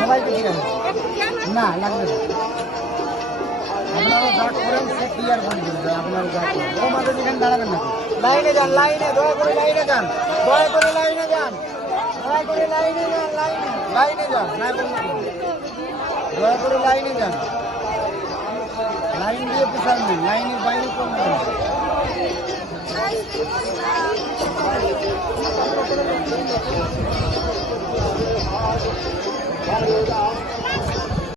সবাইকে ঠিক আছে না লাগবে না আপনারা যা করেন সে ক্লিয়ার করে দেবেন আপনারা যা করেন ও মাঝে যেখানে দাঁড়াবেন না লাইনে যান লাইনে দয়া করে লাইনে যান দয়া করে লাইনে যান দয়া করে লাইনে যান লাইনে যান না দয়া করে লাইনে যান লাইন দিয়ে পিছান দিন লাইনের বাইরে করবেন Hallelujah.